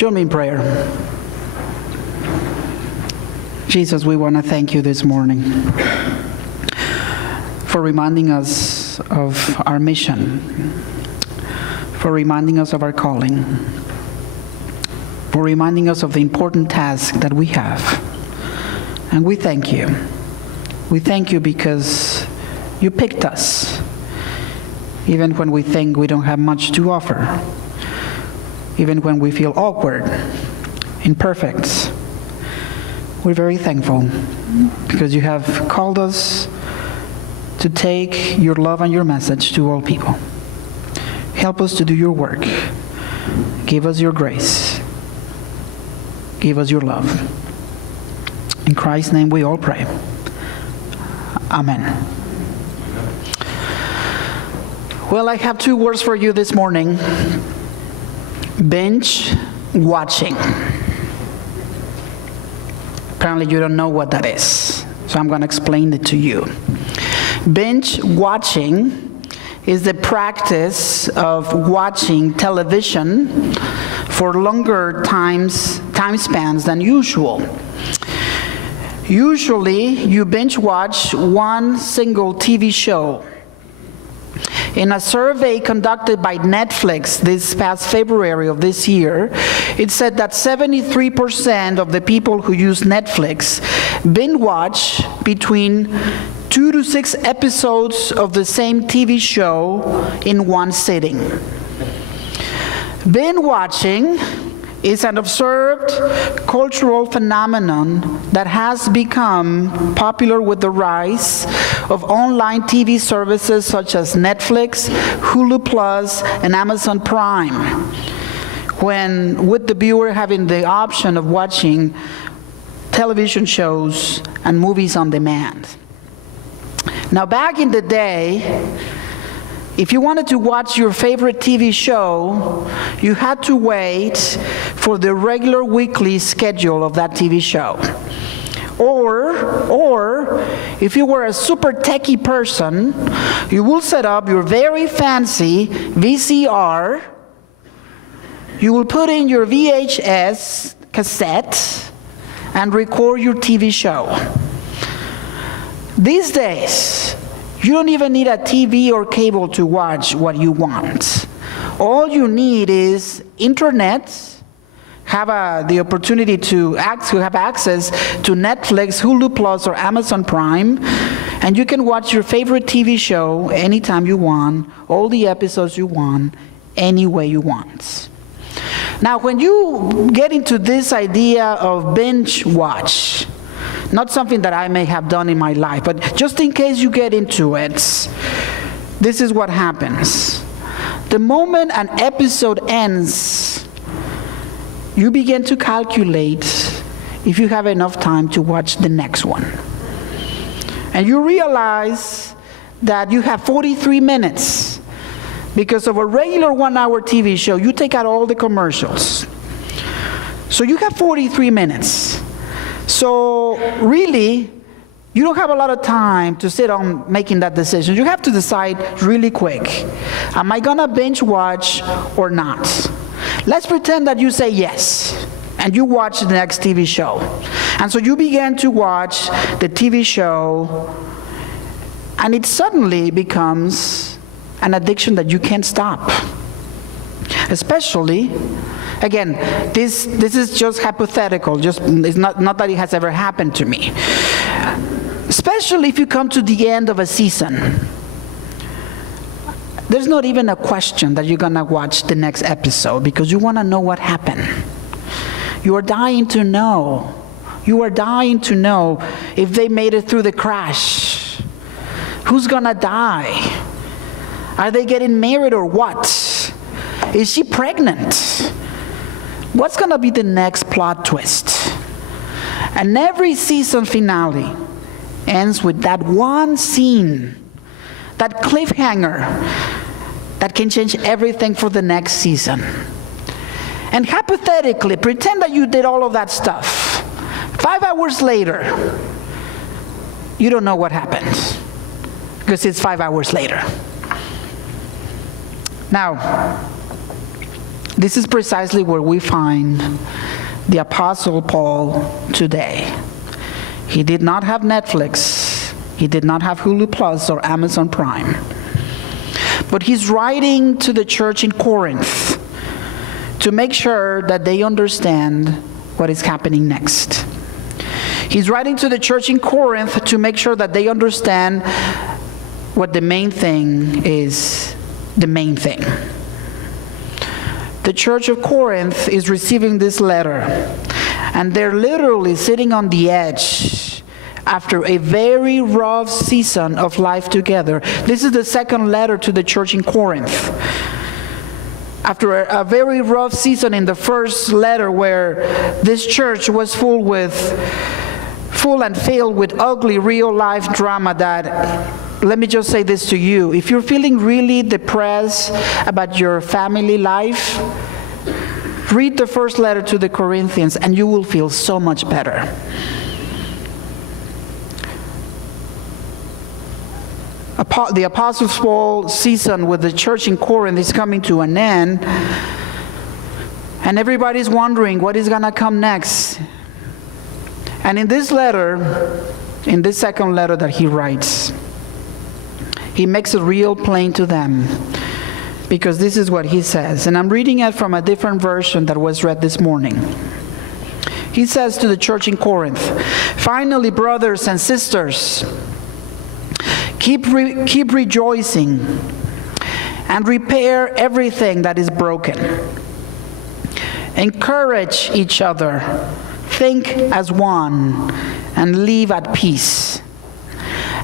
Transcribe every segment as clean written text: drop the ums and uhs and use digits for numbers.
Join me in prayer. Jesus, we want to thank you this morning for reminding us of our mission, for reminding us of our calling, for reminding us of the important task that we have. And we thank you. We thank you because you picked us, even when we think we don't have much to offer, even when we feel awkward, imperfect. We're very thankful because you have called us to take your love and your message to all people. Help us to do your work. Give us your grace. Give us your love. In Christ's name we all pray. Amen. Well, I have two words for you this morning. Binge watching. Apparently you don't know what that is, so I'm going to explain it to you. Binge watching is the practice of watching television for longer time spans than usual. Usually, you binge watch one single TV show. In a survey conducted by Netflix this past February of this year, it said that 73% of the people who use Netflix binge watch between 2 to 6 episodes of the same TV show in one sitting. Binge watching is an observed cultural phenomenon that has become popular with the rise of online TV services such as Netflix, Hulu Plus, and Amazon Prime, with the viewer having the option of watching television shows and movies on demand. Now, back in the day, if you wanted to watch your favorite TV show, you had to wait for the regular weekly schedule of that TV show. Or if you were a super techie person, you will set up your very fancy VCR, you will put in your VHS cassette and record your TV show. These days, you don't even need a TV or cable to watch what you want. All you need is internet, have the opportunity to have access to Netflix, Hulu Plus, or Amazon Prime, and you can watch your favorite TV show anytime you want, all the episodes you want, any way you want. Now, when you get into this idea of binge watch, not something that I may have done in my life, but just in case you get into it, this is what happens. The moment an episode ends, you begin to calculate if you have enough time to watch the next one. And you realize that you have 43 minutes. Because of a regular 1-hour TV show, you take out all the commercials. So you have 43 minutes. So really, you don't have a lot of time to sit on making that decision. You have to decide really quick. Am I gonna binge watch or not? Let's pretend that you say yes, and you watch the next TV show. And so you begin to watch the TV show, and it suddenly becomes an addiction that you can't stop. Especially, again, this is just hypothetical, it's not that it has ever happened to me. Especially if you come to the end of a season. There's not even a question that you're gonna watch the next episode because you wanna know what happened. You are dying to know. You are dying to know if they made it through the crash. Who's gonna die? Are they getting married or what? Is she pregnant? What's gonna be the next plot twist? And every season finale ends with that one scene, that cliffhanger that can change everything for the next season. And hypothetically, pretend that you did all of that stuff. 5 hours later, you don't know what happened because it's 5 hours later. Now, This is precisely where we find the Apostle Paul today. He did not have Netflix. He did not have Hulu Plus or Amazon Prime. But he's writing to the church in Corinth to make sure that they understand what is happening next. He's writing to the church in Corinth to make sure that they understand what the main thing is, the main thing. The church of Corinth is receiving this letter, and they're literally sitting on the edge after a very rough season of life together. This is the second letter to the church in Corinth. After a very rough season in the first letter, where this church was full and filled with ugly real-life drama that, let me just say this to you, if you're feeling really depressed about your family life, read the first letter to the Corinthians and you will feel so much better. The Apostle Paul's season with the church in Corinth is coming to an end, and everybody's wondering what is going to come next. And in this letter, in this second letter that he writes, he makes it real plain to them, because this is what he says. And I'm reading it from a different version that was read this morning. He says to the church in Corinth, "Finally, brothers and sisters, keep rejoicing and repair everything that is broken. Encourage each other, think as one, and live at peace.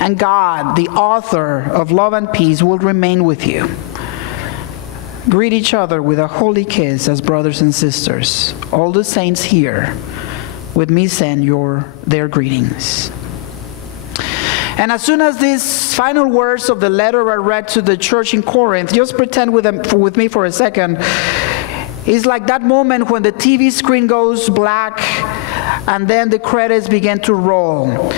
And God, the author of love and peace, will remain with you. Greet each other with a holy kiss as brothers and sisters. All the saints here with me send their greetings." And as soon as these final words of the letter are read to the church in Corinth, just pretend with me for a second. It's like that moment when the TV screen goes black and then the credits begin to roll.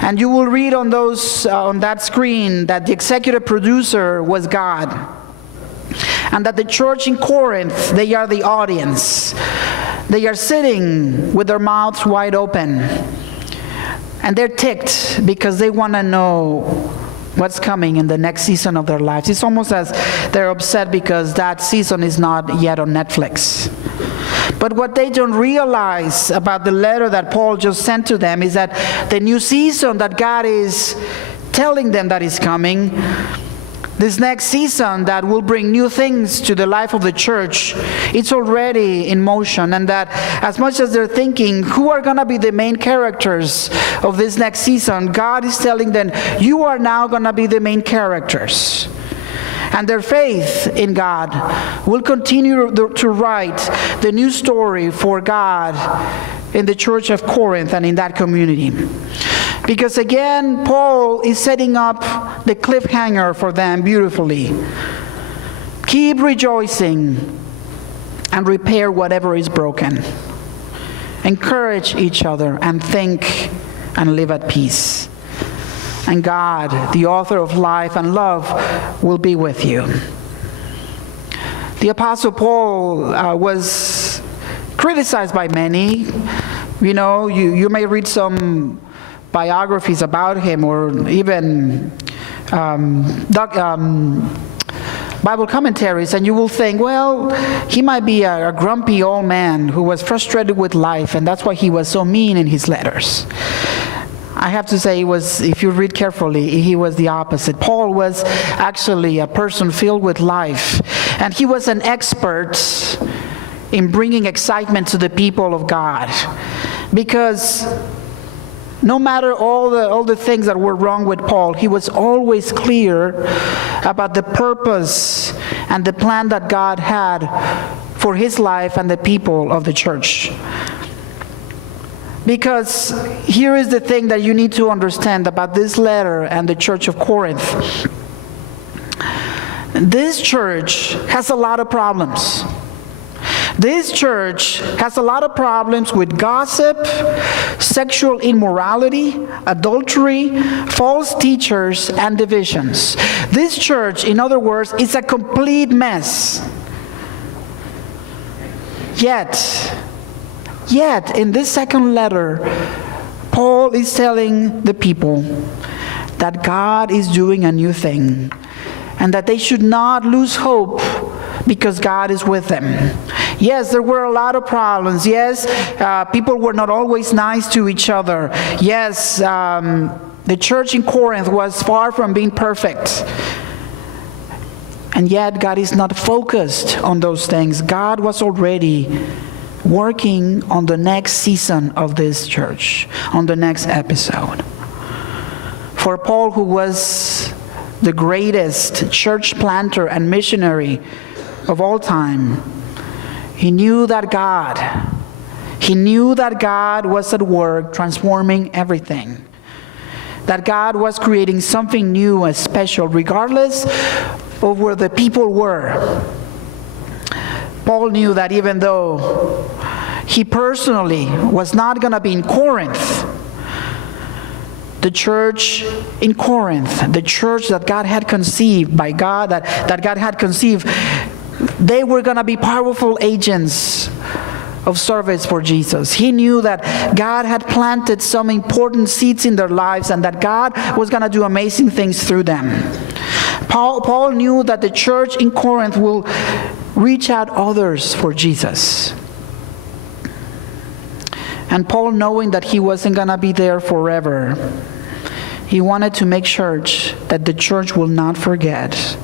And you will read on that screen that the executive producer was God. And that the church in Corinth, they are the audience. They are sitting with their mouths wide open. And they're ticked because they want to know what's coming in the next season of their lives. It's almost as they're upset because that season is not yet on Netflix. But what they don't realize about the letter that Paul just sent to them is that the new season that God is telling them that is coming, this next season that will bring new things to the life of the church, it's already in motion. And that as much as they're thinking, who are going to be the main characters of this next season, God is telling them, you are now going to be the main characters. And their faith in God will continue to write the new story for God in the church of Corinth and in that community. Because again, Paul is setting up the cliffhanger for them beautifully. Keep rejoicing and repair whatever is broken. Encourage each other and think and live at peace. And God, the author of life and love, will be with you. The Apostle Paul was criticized by many. You know, you may read some biographies about him, or even Bible commentaries, and you will think, well, he might be a grumpy old man who was frustrated with life, and that's why he was so mean in his letters. I have to say, if you read carefully, he was the opposite. Paul was actually a person filled with life, and he was an expert in bringing excitement to the people of God, because no matter all the things that were wrong with Paul, he was always clear about the purpose and the plan that God had for his life and the people of the church. Because here is the thing that you need to understand about this letter and the church of Corinth. This church has a lot of problems. This church has a lot of problems with gossip, sexual immorality, adultery, false teachers, and divisions. This church, in other words, is a complete mess. Yet, in this second letter, Paul is telling the people that God is doing a new thing and that they should not lose hope because God is with them. Yes, there were a lot of problems. Yes, people were not always nice to each other. Yes, the church in Corinth was far from being perfect. And yet, God is not focused on those things. God was already working on the next season of this church, on the next episode. For Paul, who was the greatest church planter and missionary of all time, he knew that God was at work transforming everything. That God was creating something new and special, regardless of where the people were. Paul knew that even though he personally was not going to be in Corinth, the church in Corinth, the church that God had conceived by God, that God had conceived, they were going to be powerful agents of service for Jesus. He knew that God had planted some important seeds in their lives and that God was going to do amazing things through them. Paul knew that the church in Corinth will reach out others for Jesus. And Paul, knowing that he wasn't going to be there forever, he wanted to make sure that the church will not forget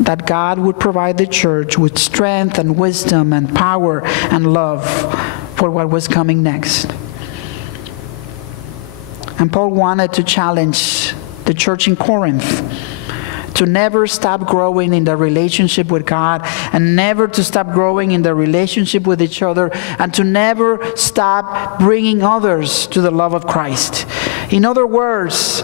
that God would provide the church with strength and wisdom and power and love for what was coming next. And Paul wanted to challenge the church in Corinth to never stop growing in their relationship with God, and never to stop growing in their relationship with each other, and to never stop bringing others to the love of Christ. In other words,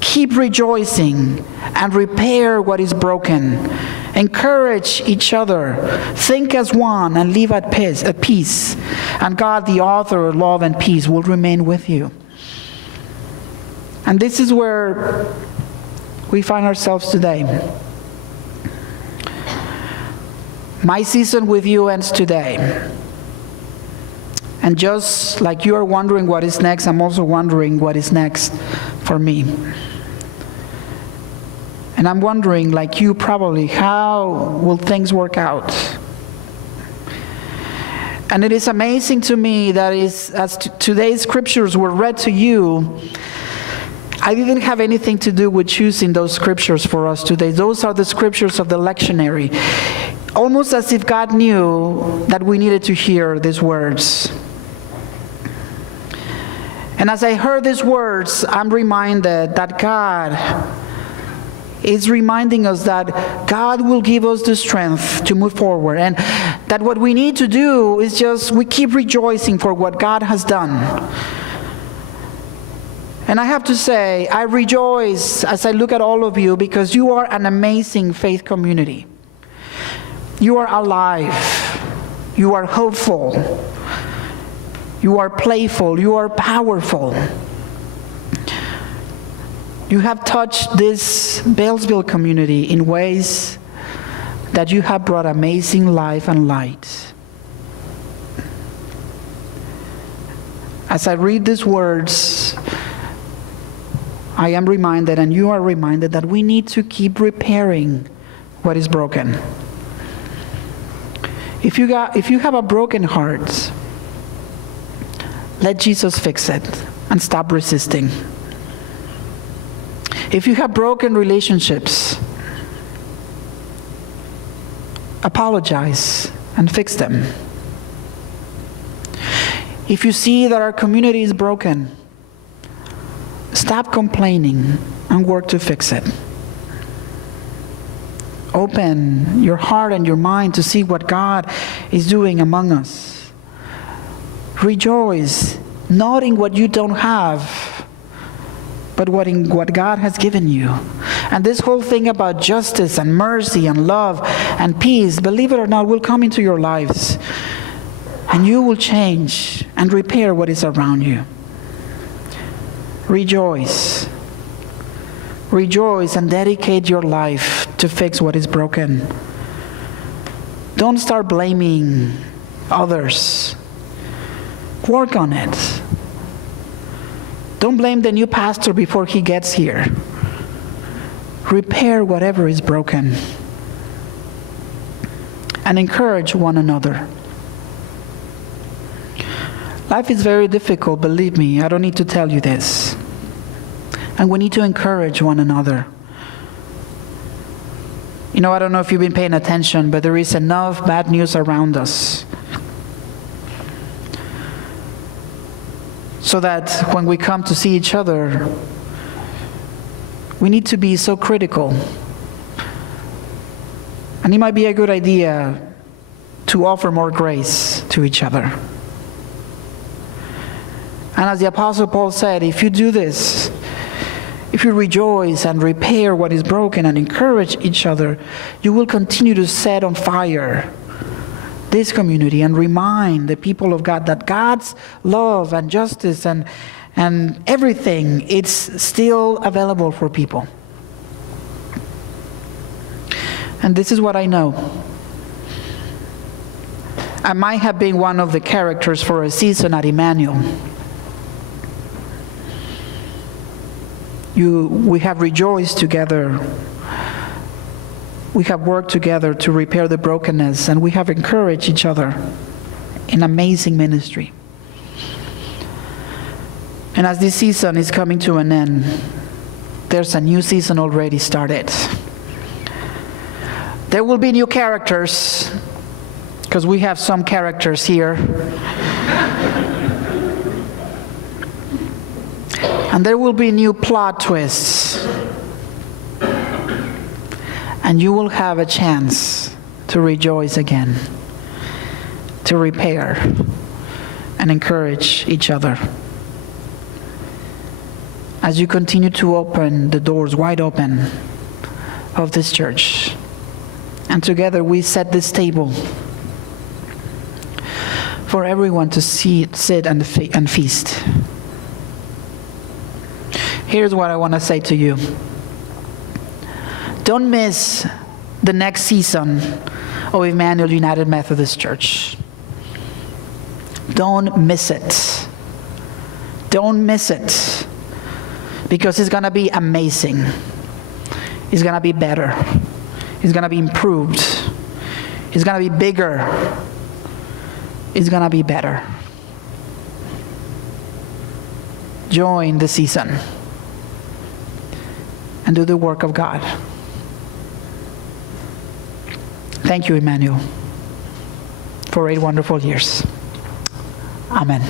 keep rejoicing and repair what is broken. Encourage each other. Think as one and live at peace. And God, the author of love and peace, will remain with you. And this is where we find ourselves today. My season with you ends today. And just like you are wondering what is next, I'm also wondering what is next for me. And I'm wondering, like you probably, how will things work out? And it is amazing to me that as today's scriptures were read to you, I didn't have anything to do with choosing those scriptures for us today. Those are the scriptures of the lectionary. Almost as if God knew that we needed to hear these words. And as I heard these words, I'm reminded that God is reminding us that God will give us the strength to move forward, and that what we need to do is just we keep rejoicing for what God has done. And I have to say, I rejoice as I look at all of you, because you are an amazing faith community. You are alive. You are hopeful. You are playful. You are powerful. You have touched this Bailesville community in ways that you have brought amazing life and light. As I read these words, I am reminded, and you are reminded, that we need to keep repairing what is broken. If you have a broken heart, let Jesus fix it and stop resisting. If you have broken relationships, apologize and fix them. If you see that our community is broken, stop complaining and work to fix it. Open your heart and your mind to see what God is doing among us. Rejoice, not in what you don't have, but in what God has given you. And this whole thing about justice and mercy and love and peace, believe it or not, will come into your lives. And you will change and repair what is around you. Rejoice. Rejoice and dedicate your life to fix what is broken. Don't start blaming others. Work on it. Don't blame the new pastor before he gets here. Repair whatever is broken. And encourage one another. Life is very difficult, believe me. I don't need to tell you this. And we need to encourage one another. You know, I don't know if you've been paying attention, but there is enough bad news around us. So that when we come to see each other, we need to be so critical. And it might be a good idea to offer more grace to each other. And as the Apostle Paul said, if you do this, if you rejoice and repair what is broken and encourage each other, you will continue to set on fire this community and remind the people of God that God's love and justice and everything, it's still available for people. And this is what I know. I might have been one of the characters for a season at Emmanuel. We have rejoiced together. We have worked together to repair the brokenness, and we have encouraged each other in amazing ministry. And as this season is coming to an end, there's a new season already started. There will be new characters, because we have some characters here. And there will be new plot twists. And you will have a chance to rejoice again, to repair and encourage each other. As you continue to open the doors wide open of this church, and together we set this table for everyone to sit and feast. Here's what I want to say to you. Don't miss the next season of Emmanuel United Methodist Church. Don't miss it. Don't miss it. Because it's going to be amazing. It's going to be better. It's going to be improved. It's going to be bigger. It's going to be better. Join the season and do the work of God. Thank you, Emmanuel, for 8 wonderful years. Amen.